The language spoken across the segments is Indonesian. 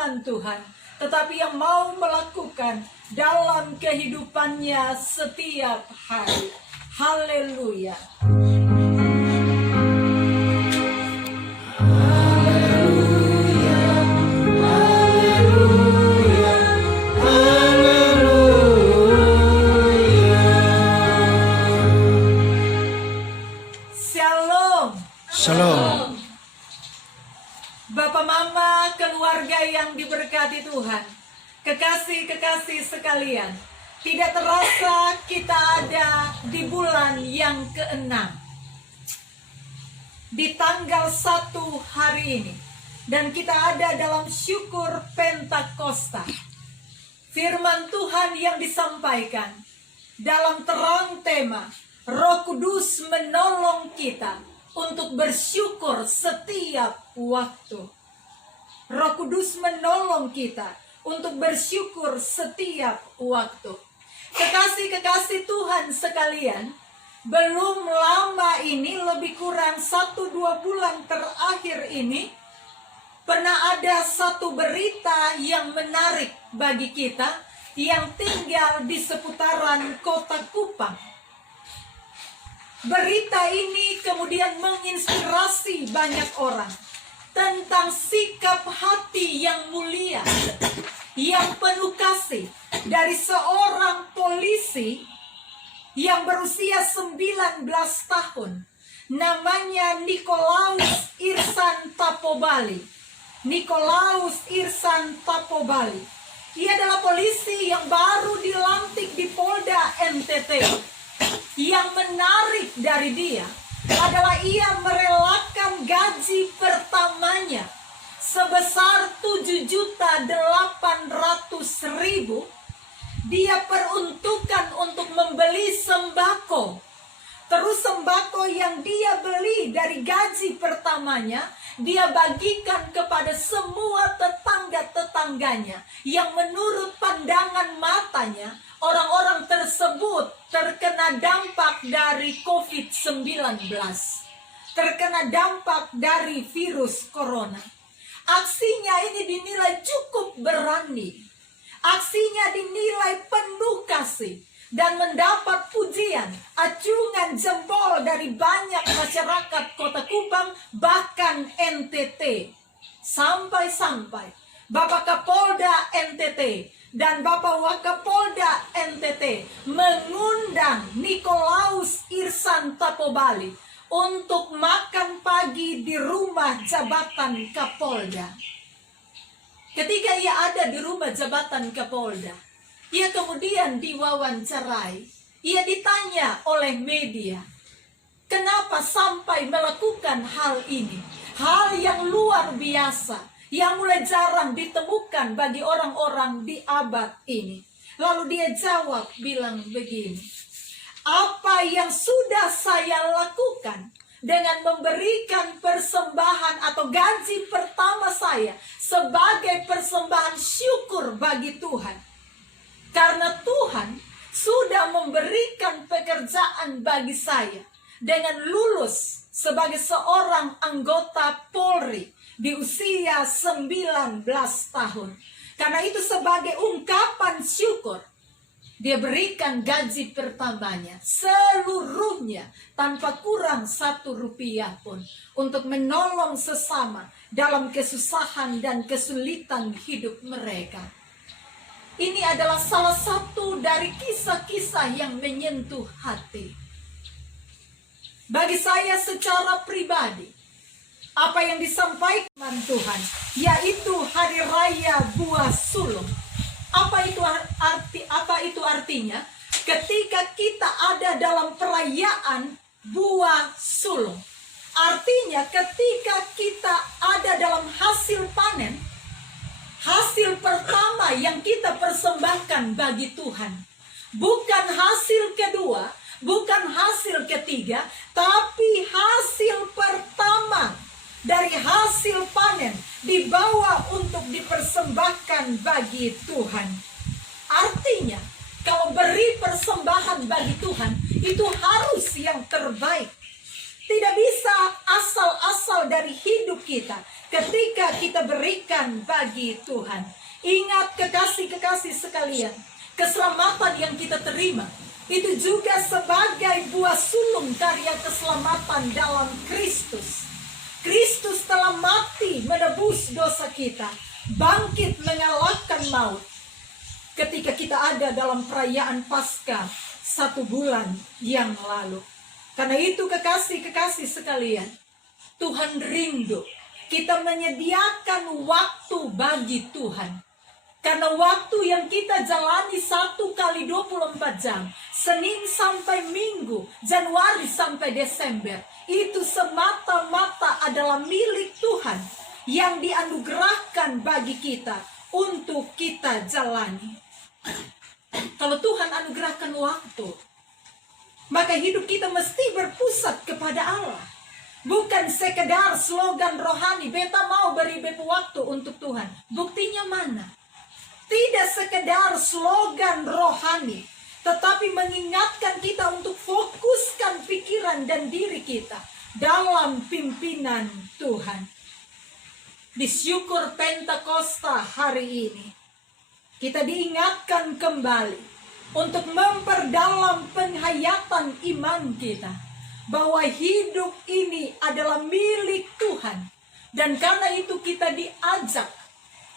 firman Tuhan, tetapi yang mau melakukan dalam kehidupannya setiap hari. Haleluya. Shalom. Bapak Mama, keluarga yang diberkati Tuhan, kekasih-kekasih sekalian, tidak terasa kita ada di bulan yang ke-6, di tanggal 1 hari ini, dan kita ada dalam syukur Pentakosta. Firman Tuhan yang disampaikan dalam terang tema Roh Kudus menolong kita untuk bersyukur setiap waktu. Roh Kudus menolong kita untuk bersyukur setiap waktu. Kekasih-kekasih Tuhan sekalian, belum lama ini, lebih kurang 1-2 bulan terakhir ini, pernah ada satu berita yang menarik bagi kita yang tinggal di seputaran kota Kupang. Berita ini kemudian menginspirasi banyak orang tentang sikap hati yang mulia, yang penuh kasih dari seorang polisi yang berusia 19 tahun. Namanya Nikolaus Irsan Tapobali. Nikolaus Irsan Tapobali. Ia adalah polisi yang baru dilantik di Polda NTT. Yang menarik dari dia adalah ia merelakan gaji pertamanya sebesar 7.800.000. Dia peruntukkan untuk membeli sembako. Terus sembako yang dia beli dari gaji pertamanya, dia bagikan kepada semua tetangga-tetangganya yang menurut pandangan matanya, orang-orang tersebut terkena dampak dari COVID-19. Terkena dampak dari virus corona. Aksinya ini dinilai cukup berani. Aksinya dinilai penuh kasih. Dan mendapat pujian, acungan jempol dari banyak masyarakat Kota Kupang, bahkan NTT. Sampai-sampai Bapak Kapolda NTT dan Bapak Wakapolda NTT mengundang Nikolaus Irsan Tapobali untuk makan pagi di rumah jabatan Kapolda. Ketika ia ada di rumah jabatan Kapolda, ia kemudian diwawancarai. Ia ditanya oleh media, kenapa sampai melakukan hal ini? Hal yang luar biasa, yang mulai jarang ditemukan bagi orang-orang di abad ini. Lalu dia jawab, bilang begini, apa yang sudah saya lakukan dengan memberikan persembahan atau gaji pertama saya sebagai persembahan syukur bagi Tuhan. Karena Tuhan sudah memberikan pekerjaan bagi saya dengan lulus sebagai seorang anggota Polri di usia 19 tahun. Karena itu sebagai ungkapan syukur, dia berikan gaji pertamanya seluruhnya tanpa kurang 1 rupiah pun untuk menolong sesama dalam kesusahan dan kesulitan hidup mereka. Ini adalah salah satu dari kisah-kisah yang menyentuh hati. Bagi saya secara pribadi, apa yang disampaikan Tuhan, yaitu Hari Raya Buah Sulung. Apa itu artinya? Ketika kita ada dalam perayaan Buah Sulung. Artinya ketika kita ada dalam hasil panen, hasil pertama yang kita persembahkan bagi Tuhan. Bukan hasil kedua, bukan hasil ketiga, tapi hasil pertama dari hasil panen dibawa untuk dipersembahkan bagi Tuhan. Artinya, kalau beri persembahan bagi Tuhan, itu harus yang terbaik. Tidak bisa asal-asal dari hidup kita. ketika kita berikan bagi Tuhan. Ingat kekasih-kekasih sekalian, keselamatan yang kita terima itu juga sebagai buah sulung karya keselamatan dalam Kristus. Kristus telah mati menebus dosa kita, bangkit mengalahkan maut ketika kita ada dalam perayaan Paskah 1 bulan yang lalu. Karena itu kekasih-kekasih sekalian, Tuhan rindu kita menyediakan waktu bagi Tuhan. Karena waktu yang kita jalani 1 kali 24 jam, Senin sampai Minggu, Januari sampai Desember, itu semata-mata adalah milik Tuhan yang dianugerahkan bagi kita untuk kita jalani. Kalau Tuhan anugerahkan waktu, maka hidup kita mesti berpusat kepada Allah. Bukan sekedar slogan rohani, beta mau beri bepu waktu untuk Tuhan. Buktinya mana? Tidak sekedar slogan rohani, tetapi mengingatkan kita untuk fokuskan pikiran dan diri kita dalam pimpinan Tuhan. Di syukur Pentakosta hari ini, kita diingatkan kembali untuk memperdalam penghayatan iman kita, bahwa hidup ini adalah milik Tuhan. Dan karena itu kita diajak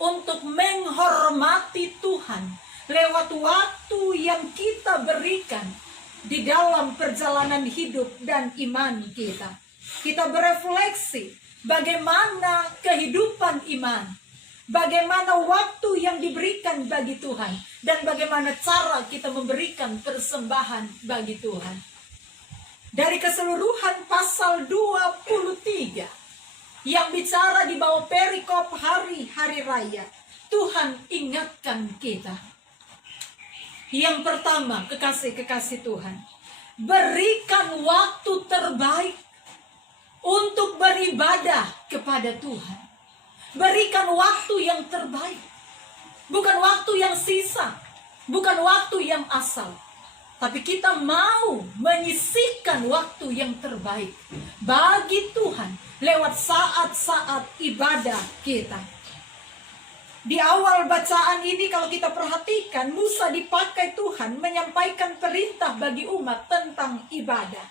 untuk menghormati Tuhan lewat waktu yang kita berikan di dalam perjalanan hidup dan iman kita. Kita berefleksi bagaimana kehidupan iman, bagaimana waktu yang diberikan bagi Tuhan, dan bagaimana cara kita memberikan persembahan bagi Tuhan. Dari keseluruhan pasal 23 yang bicara di bawah perikop hari-hari raya, Tuhan ingatkan kita. Yang pertama, kekasih-kekasih Tuhan, berikan waktu terbaik untuk beribadah kepada Tuhan. Berikan waktu yang terbaik, bukan waktu yang sisa, bukan waktu yang asal. Tapi kita mau menyisihkan waktu yang terbaik bagi Tuhan lewat saat-saat ibadah kita. Di awal bacaan ini kalau kita perhatikan, Musa dipakai Tuhan menyampaikan perintah bagi umat tentang ibadah.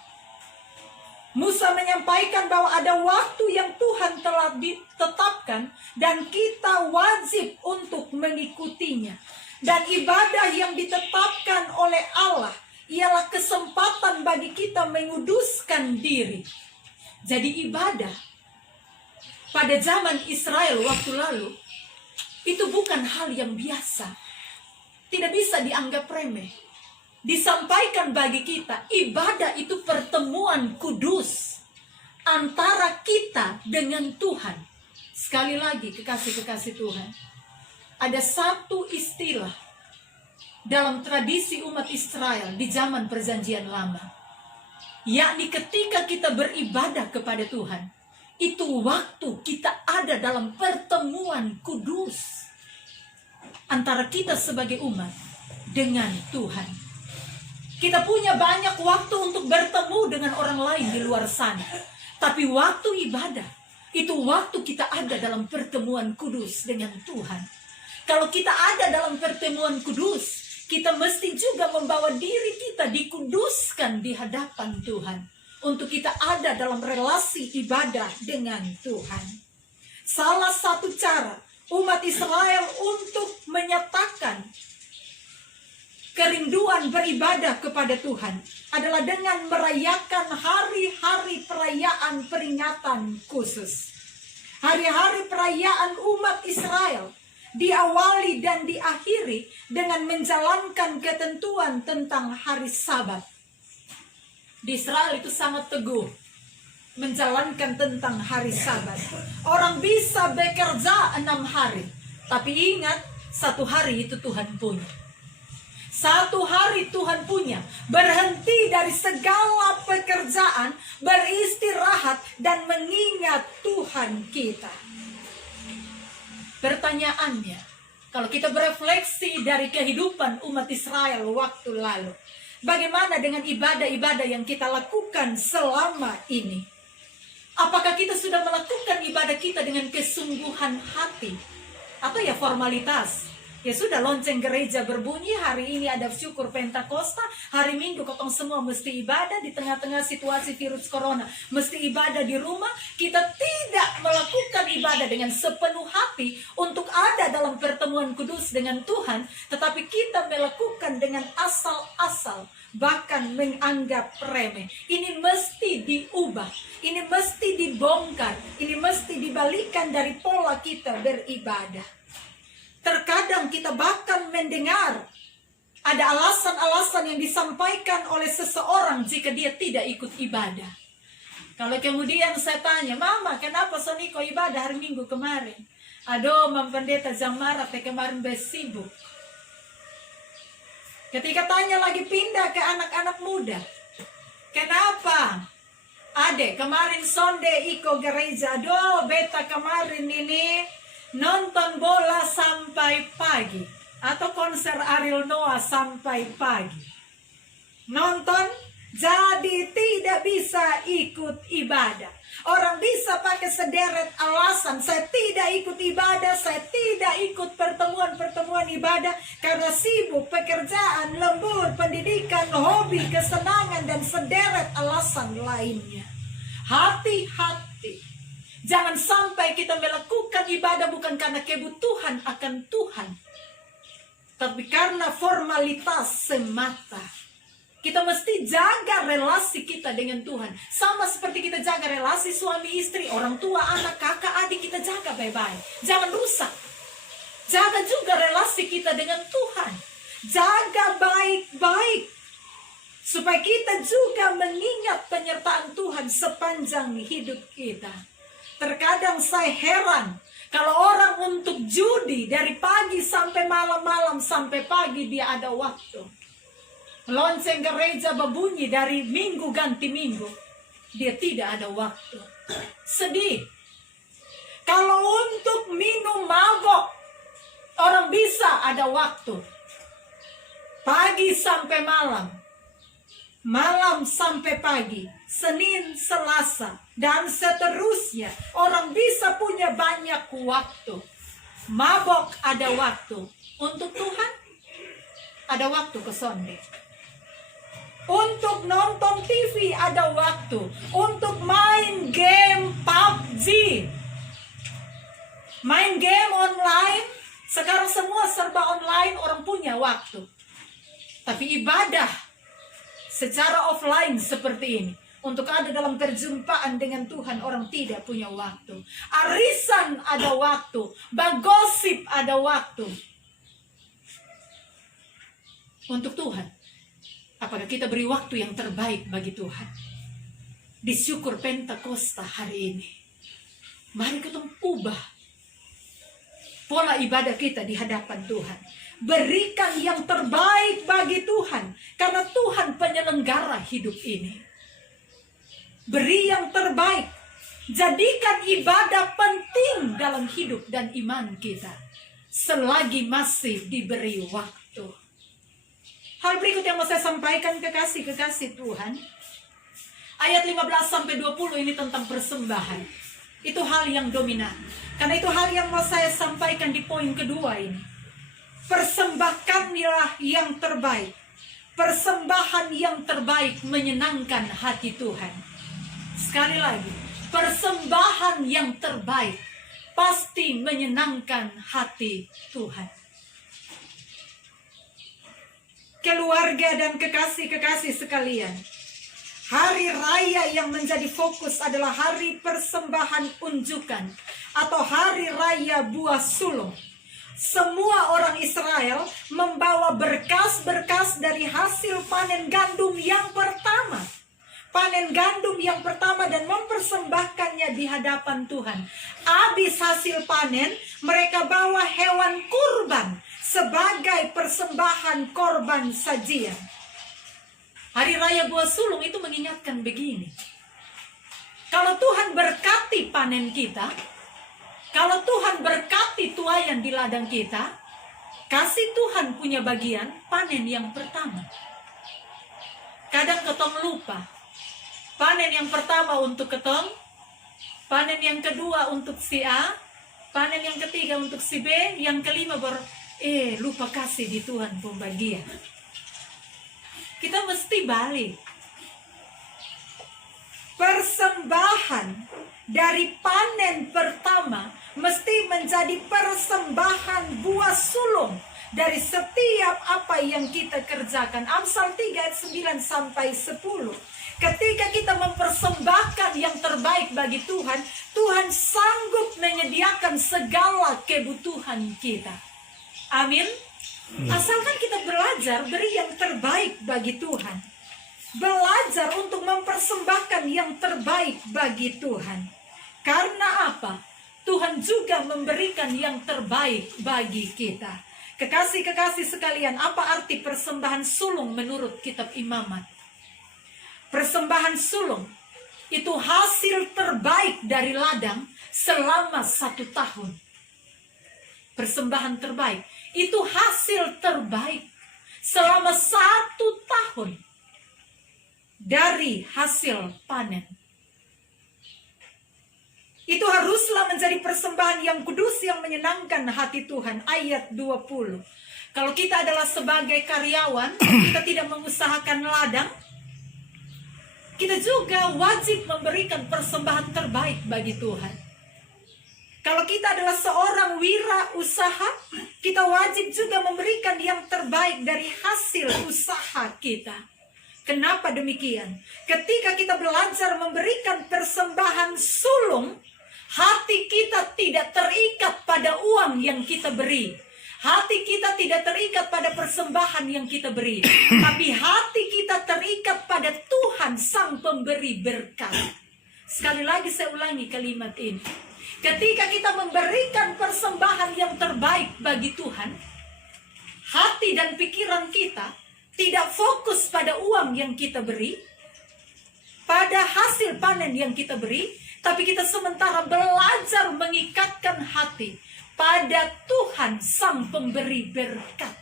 Musa menyampaikan bahwa ada waktu yang Tuhan telah ditetapkan dan kita wajib untuk mengikutinya. Dan ibadah yang ditetapkan oleh Allah ialah kesempatan bagi kita menguduskan diri. Jadi ibadah pada zaman Israel waktu lalu itu bukan hal yang biasa. Tidak bisa dianggap remeh. Disampaikan bagi kita, ibadah itu pertemuan kudus antara kita dengan Tuhan. Sekali lagi kekasih-kekasih Tuhan, ada satu istilah dalam tradisi umat Israel di zaman perjanjian lama, yakni ketika kita beribadah kepada Tuhan, itu waktu kita ada dalam pertemuan kudus antara kita sebagai umat dengan Tuhan. Kita punya banyak waktu untuk bertemu dengan orang lain di luar sana, tapi waktu ibadah itu waktu kita ada dalam pertemuan kudus dengan Tuhan. Kalau kita ada dalam pertemuan kudus, kita mesti juga membawa diri kita dikuduskan di hadapan Tuhan, untuk kita ada dalam relasi ibadah dengan Tuhan. Salah satu cara umat Israel untuk menyatakan kerinduan beribadah kepada Tuhan adalah dengan merayakan hari-hari perayaan peringatan khusus. Hari-hari perayaan umat Israel diawali dan diakhiri dengan menjalankan ketentuan tentang hari Sabat. Di Israel itu sangat teguh menjalankan tentang hari Sabat. Orang bisa bekerja 6 hari, tapi ingat, 1 hari itu Tuhan punya. 1 hari Tuhan punya, berhenti dari segala pekerjaan, beristirahat dan mengingat Tuhan kita. Pertanyaannya, kalau kita berefleksi dari kehidupan umat Israel waktu lalu, bagaimana dengan ibadah-ibadah yang kita lakukan selama ini? Apakah kita sudah melakukan ibadah kita dengan kesungguhan hati? Atau ya formalitas? Ya sudah, lonceng gereja berbunyi, hari ini ada syukur Pentakosta, hari Minggu ketong semua mesti ibadah di tengah-tengah situasi virus corona, mesti ibadah di rumah. Kita tidak melakukan ibadah dengan sepenuh hati untuk ada dalam pertemuan kudus dengan Tuhan, tetapi kita melakukan dengan asal-asal, bahkan menganggap remeh. Ini mesti diubah, ini mesti dibongkar, ini mesti dibalikan dari pola kita beribadah. Terkadang kita bahkan mendengar ada alasan-alasan yang disampaikan oleh seseorang jika dia tidak ikut ibadah. Kalau kemudian saya tanya, Mama, kenapa Soniko ibadah hari Minggu kemarin? Aduh, Mam Pendeta Jamara, kemarin bersibuk. Ketika tanya lagi pindah ke anak-anak muda, kenapa? Adek, kemarin Sonde iko gereja, aduh, beta kemarin ini nonton bola sampai pagi, atau konser Ariel Noah sampai pagi. Nonton, jadi tidak bisa ikut ibadah. Orang bisa pakai sederet alasan, saya tidak ikut ibadah, saya tidak ikut pertemuan-pertemuan ibadah karena sibuk, pekerjaan, lembur, pendidikan, hobi, kesenangan, dan sederet alasan lainnya. Hati-hati. Jangan sampai kita melakukan ibadah bukan karena kebutuhan akan Tuhan, tapi karena formalitas semata. Kita mesti jaga relasi kita dengan Tuhan. Sama seperti kita jaga relasi suami istri, orang tua, anak, kakak, adik, kita jaga baik-baik. Jangan rusak. Jaga juga relasi kita dengan Tuhan. Jaga baik-baik. Supaya kita juga mengingat penyertaan Tuhan sepanjang hidup kita. Terkadang saya heran kalau orang untuk judi dari pagi sampai malam sampai pagi dia ada waktu. Lonceng gereja berbunyi dari minggu ganti minggu, dia tidak ada waktu. Sedih. Kalau untuk minum mabok, orang bisa ada waktu. Pagi sampai malam, malam sampai pagi, Senin, Selasa, dan seterusnya. Orang bisa punya banyak waktu. Mabok ada waktu. Untuk Tuhan, ada waktu ke Sonde. Untuk nonton TV ada waktu. Untuk main game PUBG, main game online. Sekarang semua serba online, orang punya waktu. Tapi ibadah secara offline seperti ini, untuk ada dalam perjumpaan dengan Tuhan, orang tidak punya waktu. Arisan ada waktu, bagosip ada waktu. Untuk Tuhan, apakah kita beri waktu yang terbaik bagi Tuhan? Di syukur Pentakosta hari ini, mari kita ubah pola ibadah kita di hadapan Tuhan. Berikan yang terbaik bagi Tuhan, karena Tuhan penyelenggara hidup ini. Beri yang terbaik. Jadikan ibadah penting dalam hidup dan iman kita, selagi masih diberi waktu. Hal berikut yang mau saya sampaikan, kekasih-kekasih Tuhan. Ayat 15-20 ini tentang persembahan. Itu hal yang dominan. Karena itu hal yang mau saya sampaikan di poin kedua ini. Persembahkanlah yang terbaik. Persembahan yang terbaik menyenangkan hati Tuhan. Sekali lagi, persembahan yang terbaik pasti menyenangkan hati Tuhan. Keluarga dan kekasih-kekasih sekalian, hari raya yang menjadi fokus adalah hari persembahan unjukan atau hari raya buah sulung. Semua orang Israel membawa berkas-berkas dari hasil panen gandum yang pertama. Panen gandum yang pertama dan mempersembahkannya di hadapan Tuhan. Habis hasil panen, mereka bawa hewan kurban sebagai persembahan korban sajian. Hari raya buah sulung itu mengingatkan begini. Kalau Tuhan berkati panen kita, kalau Tuhan berkati tuayan di ladang kita, kasih Tuhan punya bagian panen yang pertama. Kadang ketong lupa, panen yang pertama untuk ketong panen yang kedua untuk si A, panen yang ketiga untuk si B, yang kelima baru lupa kasih di Tuhan pembagian. Kita mesti balik. Persembahan dari panen pertama mesti menjadi persembahan buah sulung dari setiap apa yang kita kerjakan. Amsal 3 ayat 9 sampai 10. Ketika kita mempersembahkan yang terbaik bagi Tuhan, Tuhan sanggup menyediakan segala kebutuhan kita. Amin. Asalkan kita belajar beri yang terbaik bagi Tuhan. Belajar untuk mempersembahkan yang terbaik bagi Tuhan. Karena apa? Tuhan juga memberikan yang terbaik bagi kita. Kekasih-kekasih sekalian, apa arti persembahan sulung menurut kitab Imamat? Persembahan sulung itu hasil terbaik dari ladang selama 1 tahun. Persembahan terbaik itu hasil terbaik selama 1 tahun dari hasil panen. Itu haruslah menjadi persembahan yang kudus yang menyenangkan hati Tuhan. Ayat 20. Kalau kita adalah sebagai karyawan, kita tidak mengusahakan ladang, kita juga wajib memberikan persembahan terbaik bagi Tuhan. Kalau kita adalah seorang wirausaha, kita wajib juga memberikan yang terbaik dari hasil usaha kita. Kenapa demikian? Ketika kita belajar memberikan persembahan sulung, hati kita tidak terikat pada uang yang kita beri. Hati kita tidak terikat pada persembahan yang kita beri. Tapi hati kita terikat pada Tuhan Sang Pemberi berkat. Sekali lagi saya ulangi kalimat ini. Ketika kita memberikan persembahan yang terbaik bagi Tuhan, hati dan pikiran kita tidak fokus pada uang yang kita beri, pada hasil panen yang kita beri, tapi kita sementara belajar mengikatkan hati pada Tuhan Sang Pemberi berkat.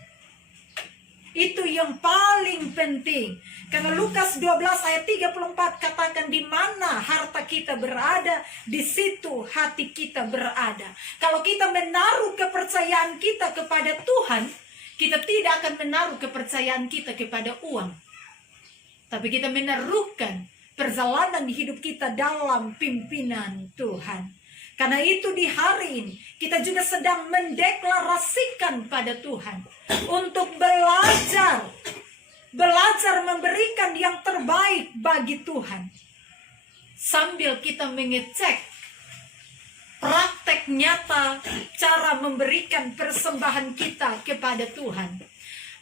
Itu yang paling penting. Karena Lukas 12 ayat 34 katakan, di mana harta kita berada, di situ hati kita berada. Kalau kita menaruh kepercayaan kita kepada Tuhan, kita tidak akan menaruh kepercayaan kita kepada uang. Tapi kita menaruhkan perjalanan hidup kita dalam pimpinan Tuhan. Karena itu di hari ini kita juga sedang mendeklarasikan pada Tuhan untuk belajar memberikan yang terbaik bagi Tuhan. Sambil kita mengecek praktek nyata cara memberikan persembahan kita kepada Tuhan.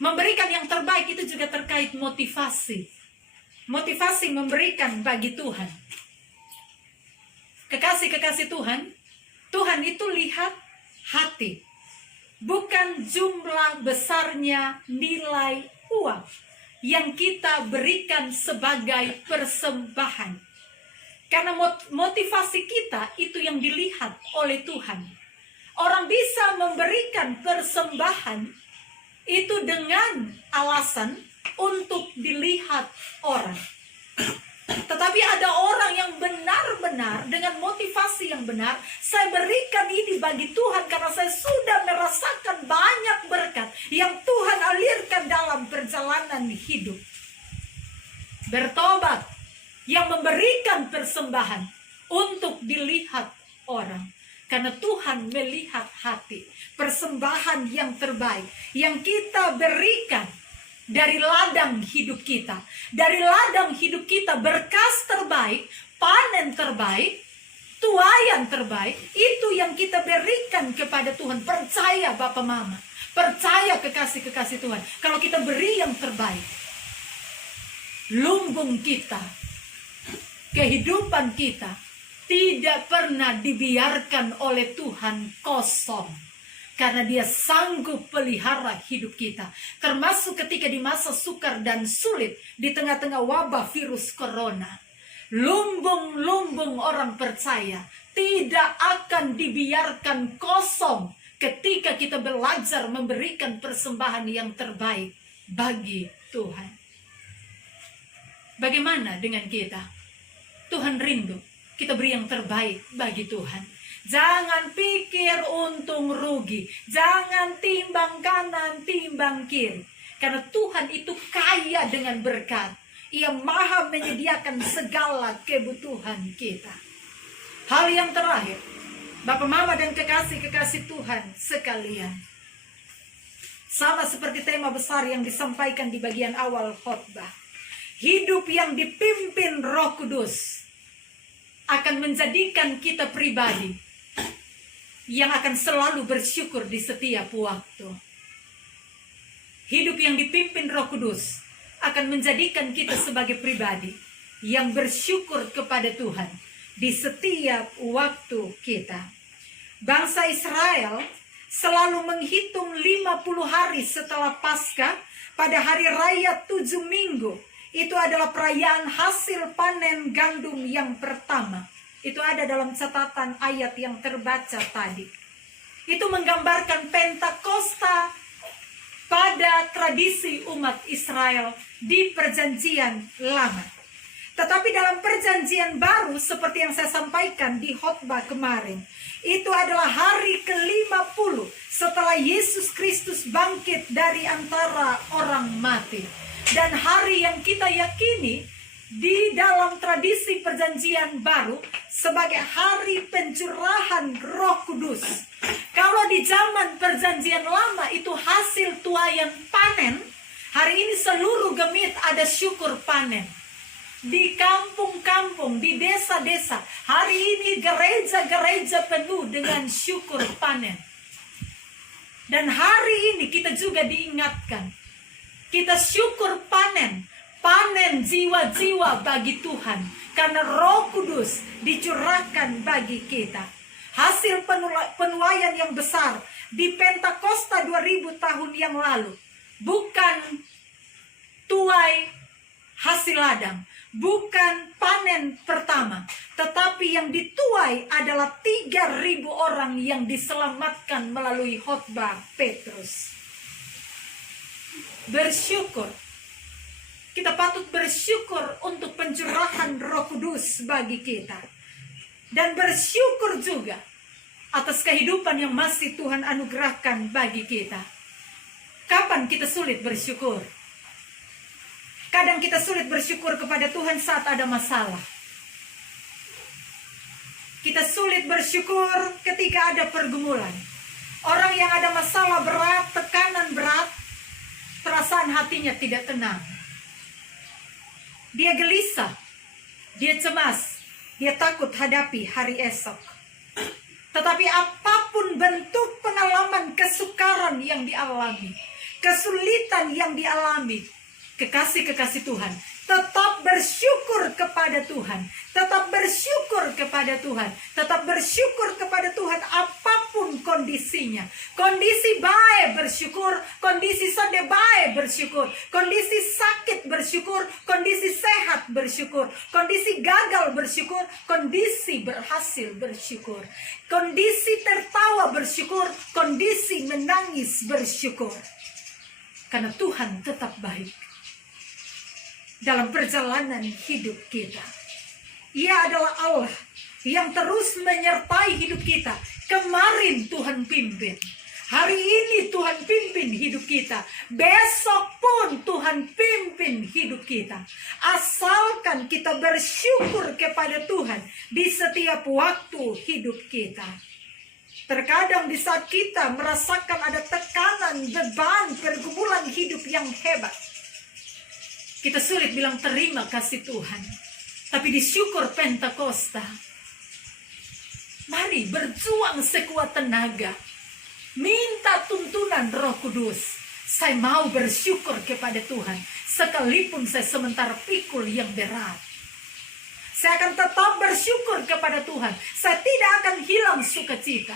Memberikan yang terbaik itu juga terkait motivasi. Motivasi memberikan bagi Tuhan. Kekasih-kekasih Tuhan, Tuhan itu lihat hati, bukan jumlah besarnya nilai uang yang kita berikan sebagai persembahan. Karena motivasi kita itu yang dilihat oleh Tuhan. Orang bisa memberikan persembahan itu dengan alasan untuk dilihat orang. Tetapi ada orang yang benar-benar dengan motivasi yang benar, saya berikan ini bagi Tuhan karena saya sudah merasakan banyak berkat yang Tuhan alirkan dalam perjalanan hidup. Bertobat, yang memberikan persembahan untuk dilihat orang. Karena Tuhan melihat hati, persembahan yang terbaik yang kita berikan dari ladang hidup kita. Dari ladang hidup kita berkas terbaik, panen terbaik, tuaian terbaik, itu yang kita berikan kepada Tuhan. Percaya Bapak Mama, percaya kekasih-kekasih Tuhan. Kalau kita beri yang terbaik, lumbung kita, kehidupan kita tidak pernah dibiarkan oleh Tuhan kosong. Karena Dia sanggup pelihara hidup kita. Termasuk ketika di masa sukar dan sulit. Di tengah-tengah wabah virus corona. Lumbung-lumbung orang percaya tidak akan dibiarkan kosong. Ketika kita belajar memberikan persembahan yang terbaik bagi Tuhan. Bagaimana dengan kita? Tuhan rindu kita beri yang terbaik bagi Tuhan. Jangan pikir untung rugi. Jangan timbang kanan, timbang kiri. Karena Tuhan itu kaya dengan berkat. Ia maha menyediakan segala kebutuhan kita. Hal yang terakhir, Bapak, Mama, dan kekasih-kekasih Tuhan sekalian. Sama seperti tema besar yang disampaikan di bagian awal khotbah. Hidup yang dipimpin Roh Kudus akan menjadikan kita pribadi yang akan selalu bersyukur di setiap waktu. Hidup yang dipimpin Roh Kudus akan menjadikan kita sebagai pribadi yang bersyukur kepada Tuhan di setiap waktu kita. Bangsa Israel selalu menghitung 50 hari setelah Paskah pada hari raya 7 minggu. Itu adalah perayaan hasil panen gandum yang pertama. Itu ada dalam catatan ayat yang terbaca tadi. Itu menggambarkan Pentakosta pada tradisi umat Israel di perjanjian lama. Tetapi dalam perjanjian baru, seperti yang saya sampaikan di khotbah kemarin, itu adalah hari ke-50 setelah Yesus Kristus bangkit dari antara orang mati. Dan hari yang kita yakini di dalam tradisi perjanjian baru sebagai hari pencurahan Roh Kudus. Kalau di zaman perjanjian lama itu hasil tuaian panen, hari ini seluruh gemit ada syukur panen. Di kampung-kampung, di desa-desa, hari ini gereja-gereja penuh dengan syukur panen. Dan hari ini kita juga diingatkan, kita syukur panen jiwa-jiwa bagi Tuhan. Karena Roh Kudus dicurahkan bagi kita. Hasil penuaian yang besar di Pentakosta 2000 tahun yang lalu. Bukan tuai hasil ladang. Bukan panen pertama. Tetapi yang dituai adalah 3.000 orang yang diselamatkan melalui khotbah Petrus. Bersyukur. Kita patut bersyukur untuk pencurahan Roh Kudus bagi kita. Dan bersyukur juga atas kehidupan yang masih Tuhan anugerahkan bagi kita. Kapan kita sulit bersyukur? Kadang kita sulit bersyukur kepada Tuhan saat ada masalah. Kita sulit bersyukur ketika ada pergumulan. Orang yang ada masalah berat, tekanan berat, perasaan hatinya tidak tenang. Dia gelisah, dia cemas, dia takut hadapi hari esok. Tetapi apapun bentuk pengalaman kesukaran yang dialami, kesulitan yang dialami, kekasih-kekasih Tuhan, tetap bersyukur kepada Tuhan. Tetap bersyukur kepada Tuhan. Tetap bersyukur kepada Tuhan apapun kondisinya. Kondisi baik bersyukur, kondisi sedih baik bersyukur, kondisi sakit bersyukur, kondisi sehat bersyukur, kondisi gagal bersyukur, kondisi berhasil bersyukur, kondisi tertawa bersyukur, kondisi menangis bersyukur. Karena Tuhan tetap baik dalam perjalanan hidup kita. Ia adalah Allah yang terus menyertai hidup kita. Kemarin Tuhan pimpin, hari ini Tuhan pimpin hidup kita, besok pun Tuhan pimpin hidup kita. Asalkan kita bersyukur kepada Tuhan di setiap waktu hidup kita. Terkadang di saat kita merasakan ada tekanan, beban, pergumulan hidup yang hebat, kita sulit bilang terima kasih Tuhan. Tapi di syukur Pentakosta, mari berjuang sekuat tenaga. Minta tuntunan Roh Kudus. Saya mau bersyukur kepada Tuhan, sekalipun saya sementara pikul yang berat. Saya akan tetap bersyukur kepada Tuhan. Saya tidak akan hilang sukacita.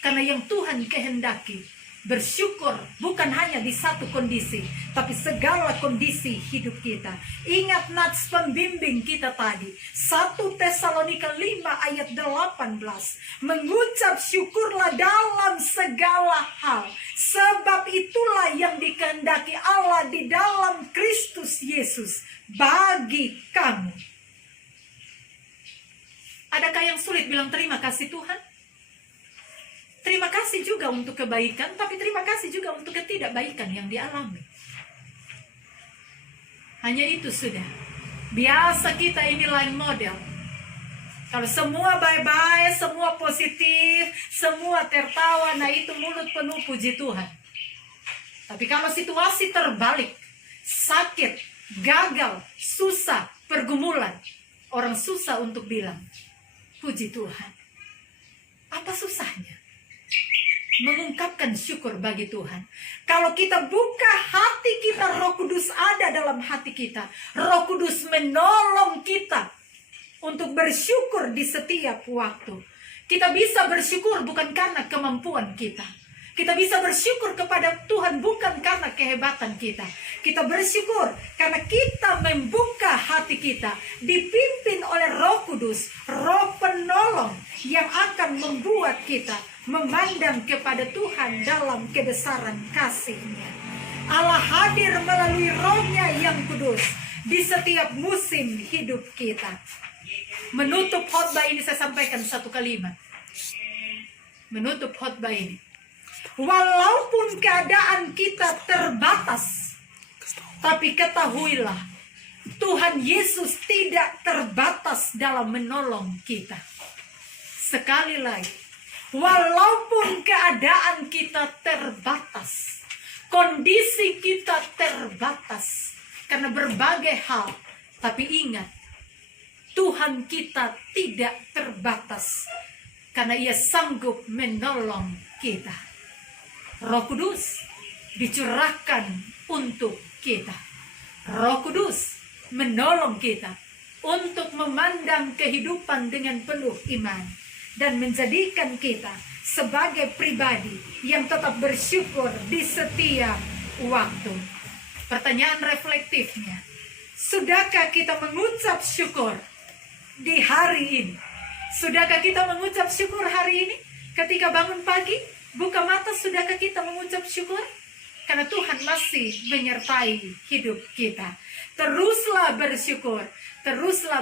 Karena yang Tuhan kehendaki, bersyukur bukan hanya di satu kondisi, tapi segala kondisi hidup kita. Ingat nats pembimbing kita tadi, 1 Tesalonika 5 ayat 18. Mengucap syukurlah dalam segala hal, sebab itulah yang dikehendaki Allah di dalam Kristus Yesus bagi kamu. Adakah yang sulit bilang terima kasih Tuhan? Terima kasih juga untuk kebaikan, tapi terima kasih juga untuk ketidakbaikan yang dialami. Hanya itu sudah. Biasa kita ini lain model. Kalau semua bye-bye, semua positif, semua tertawa, nah itu mulut penuh puji Tuhan. Tapi kalau situasi terbalik, sakit, gagal, susah, pergumulan, orang susah untuk bilang, puji Tuhan. Apa susahnya? Mengungkapkan syukur bagi Tuhan. Kalau kita buka hati kita, Roh Kudus ada dalam hati kita. Roh Kudus menolong kita untuk bersyukur di setiap waktu. Kita bisa bersyukur bukan karena kemampuan kita. Kita bisa bersyukur kepada Tuhan bukan karena kehebatan kita. Kita bersyukur karena kita membuka hati kita, dipimpin oleh Roh Kudus, Roh penolong yang akan membuat kita memandang kepada Tuhan dalam kebesaran kasih-Nya. Allah hadir melalui Roh-Nya yang kudus di setiap musim hidup kita. Menutup khotbah ini saya sampaikan satu kalimat. Menutup khotbah ini. Walaupun keadaan kita terbatas, tapi ketahuilah Tuhan Yesus tidak terbatas dalam menolong kita. Sekali lagi, walaupun keadaan kita terbatas, kondisi kita terbatas karena berbagai hal, tapi ingat, Tuhan kita tidak terbatas karena Ia sanggup menolong kita. Roh Kudus dicurahkan untuk kita. Roh Kudus menolong kita untuk memandang kehidupan dengan penuh iman dan menjadikan kita sebagai pribadi yang tetap bersyukur di setiap waktu. Pertanyaan reflektifnya, sudahkah kita mengucap syukur di hari ini? Sudahkah kita mengucap syukur hari ini? Ketika bangun pagi, buka mata, sudahkah kita mengucap syukur? Karena Tuhan masih menyertai hidup kita. Teruslah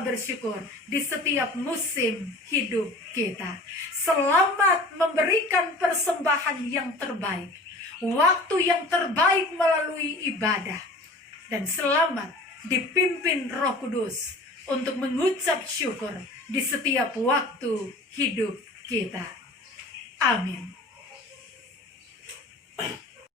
bersyukur di setiap musim hidup kita. Selamat memberikan persembahan yang terbaik, waktu yang terbaik melalui ibadah. Dan selamat dipimpin Roh Kudus untuk mengucap syukur di setiap waktu hidup kita. Amin.